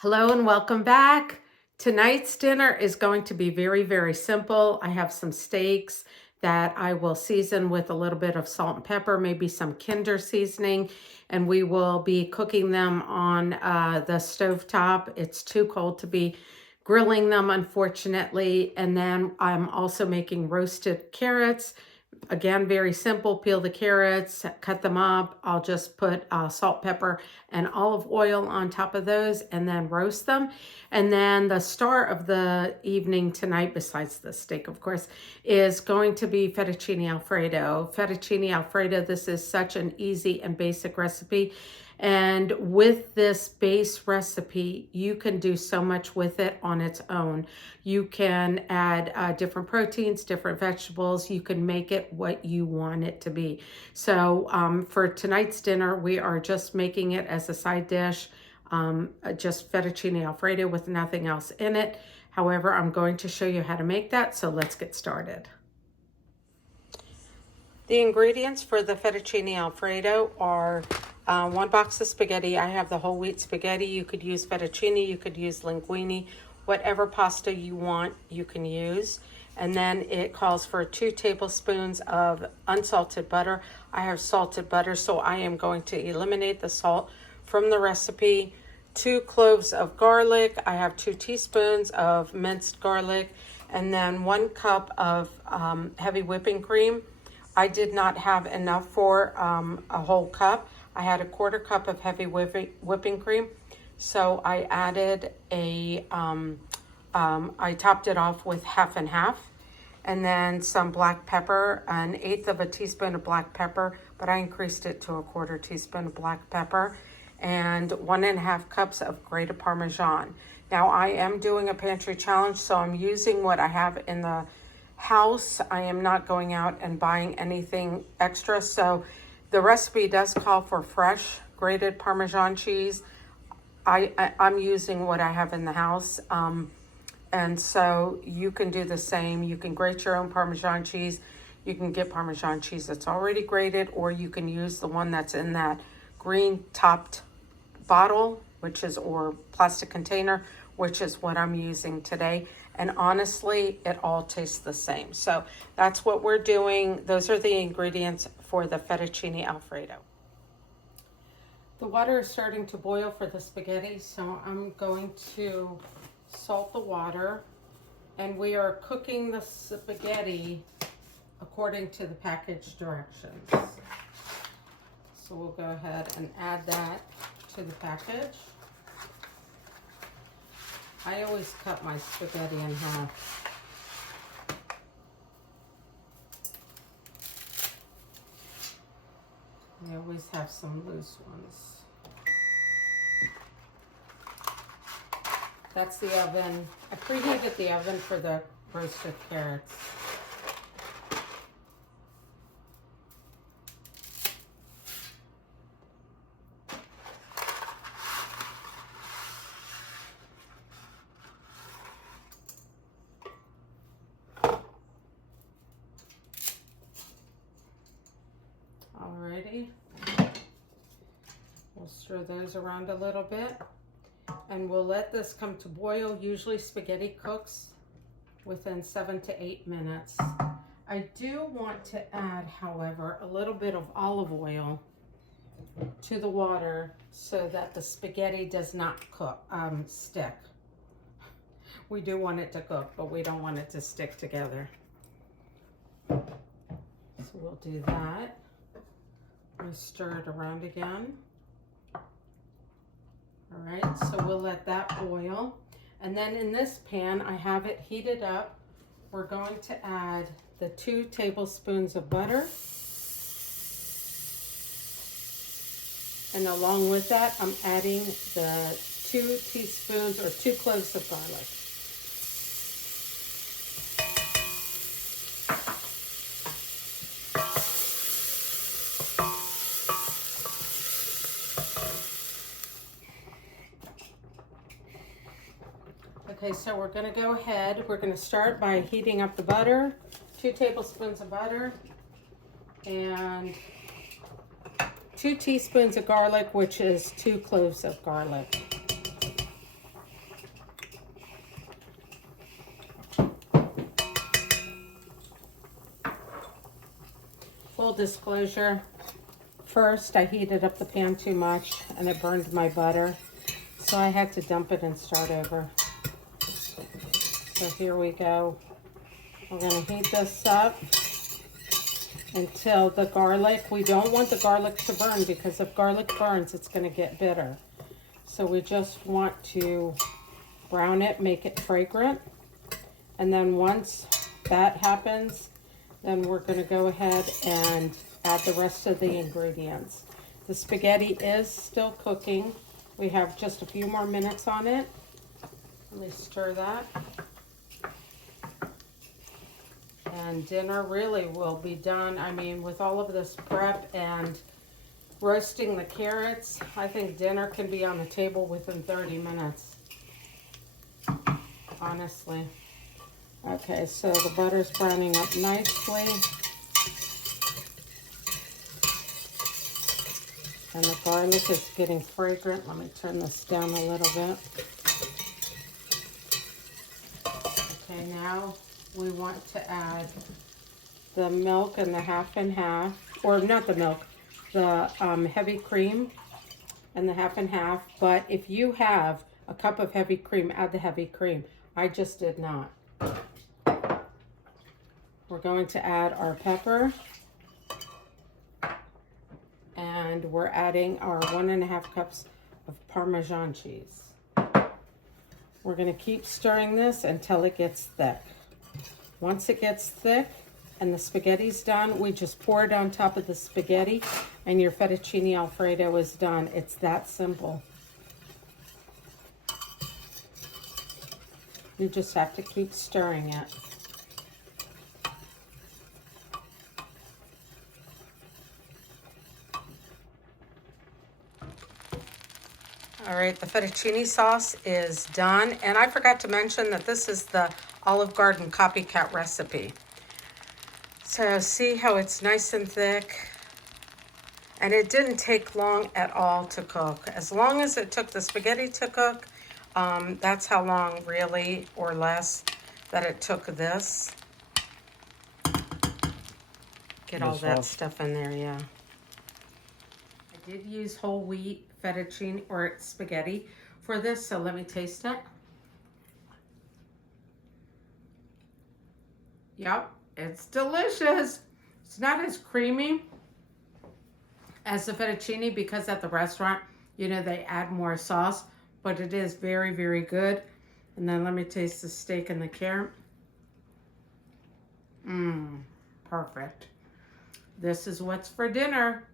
Hello and welcome back. Tonight's dinner is going to be very, very simple. I have some steaks that I will season with a little bit of salt and pepper, maybe some Kinder seasoning, and we will be cooking them on the stovetop. It's too cold to be grilling them, unfortunately. And then I'm also making roasted carrots. Again, very simple. Peel the carrots, cut them up. I'll just put salt, pepper, and olive oil on top of those and then roast them. And then the star of the evening tonight, besides the steak, of course, is going to be fettuccine Alfredo. Fettuccine Alfredo, this is such an easy and basic recipe. And with this base recipe, you can do so much with it on its own. You can add different proteins, different vegetables. You can make it what you want it to be. So for tonight's dinner, we are just making it as a side dish, just fettuccine Alfredo with nothing else in it. However, I'm going to show you how to make that. So let's get started. The ingredients for the fettuccine Alfredo are 1 box of spaghetti. I have the whole wheat spaghetti. You could use fettuccine, you could use linguine, whatever pasta you want, you can use. And then it calls for 2 tablespoons of unsalted butter. I have salted butter, so I am going to eliminate the salt from the recipe. 2 cloves of garlic. I have 2 teaspoons of minced garlic, and then 1 cup of heavy whipping cream. I did not have enough for a whole cup. I had a 1/4 cup of heavy whipping cream, so I added I topped it off with half and half, and then some black pepper, 1/8 of a teaspoon of black pepper, but I increased it to a 1/4 teaspoon of black pepper, and 1.5 cups of grated Parmesan. Now I am doing a pantry challenge, so I'm using what I have in the house. I am not going out and buying anything extra. So the recipe does call for fresh grated Parmesan cheese. I'm using what I have in the house. And so you can do the same. You can grate your own Parmesan cheese. You can get Parmesan cheese that's already grated, or you can use the one that's in that green topped bottle, or plastic container, which is what I'm using today. And honestly, it all tastes the same. So that's what we're doing. Those are the ingredients for the fettuccine Alfredo. The water is starting to boil for the spaghetti, so I'm going to salt the water. And we are cooking the spaghetti according to the package directions. So we'll go ahead and add that to the package. I always cut my spaghetti in half. I always have some loose ones. That's the oven. I preheated the oven for the roasted carrots. Alrighty, we'll stir those around a little bit, and we'll let this come to boil. Usually spaghetti cooks within 7 to 8 minutes. I do want to add, however, a little bit of olive oil to the water so that the spaghetti does not stick. We do want it to cook, but we don't want it to stick together. So we'll do that. We stir it around again. All right, so we'll let that boil. And then in this pan, I have it heated up. We're going to add the 2 tablespoons of butter. And along with that, I'm adding the 2 teaspoons or 2 cloves of garlic. Okay, so we're going to go ahead. We're going to start by heating up the butter, 2 tablespoons of butter, and 2 teaspoons of garlic, which is 2 cloves of garlic. disclosure, first I heated up the pan too much and it burned my butter. So I had to dump it and start over. So here we go. We're gonna heat this up until the garlic, we don't want the garlic to burn because if garlic burns, it's gonna get bitter. So we just want to brown it, make it fragrant. And then once that happens, then we're gonna go ahead and add the rest of the ingredients. The spaghetti is still cooking. We have just a few more minutes on it. Let me stir that. And dinner really will be done. I mean, with all of this prep and roasting the carrots, I think dinner can be on the table within 30 minutes. Honestly. Okay, so the butter's browning up nicely. And the garlic is getting fragrant. Let me turn this down a little bit. Okay, now we want to add the milk and the half and half, or not the milk, the heavy cream and the half and half. But if you have a cup of heavy cream, add the heavy cream. I just did not. We're going to add our pepper. And we're adding our 1.5 cups of Parmesan cheese. We're going to keep stirring this until it gets thick. Once it gets thick and the spaghetti's done, we just pour it on top of the spaghetti and your fettuccine Alfredo is done. It's that simple. You just have to keep stirring it. All right, the fettuccine sauce is done. And I forgot to mention that this is the Olive Garden copycat recipe. So see how it's nice and thick? And it didn't take long at all to cook. As long as it took the spaghetti to cook, that's how long really, or less, that it took this. Get all that stuff in there, yeah. I did use whole wheat fettuccine or spaghetti for this, so let me taste it. Yep, it's delicious. It's not as creamy as the fettuccine because at the restaurant, you know, they add more sauce, but it is very, very good. And then let me taste the steak and the carrot. Perfect. This is what's for dinner.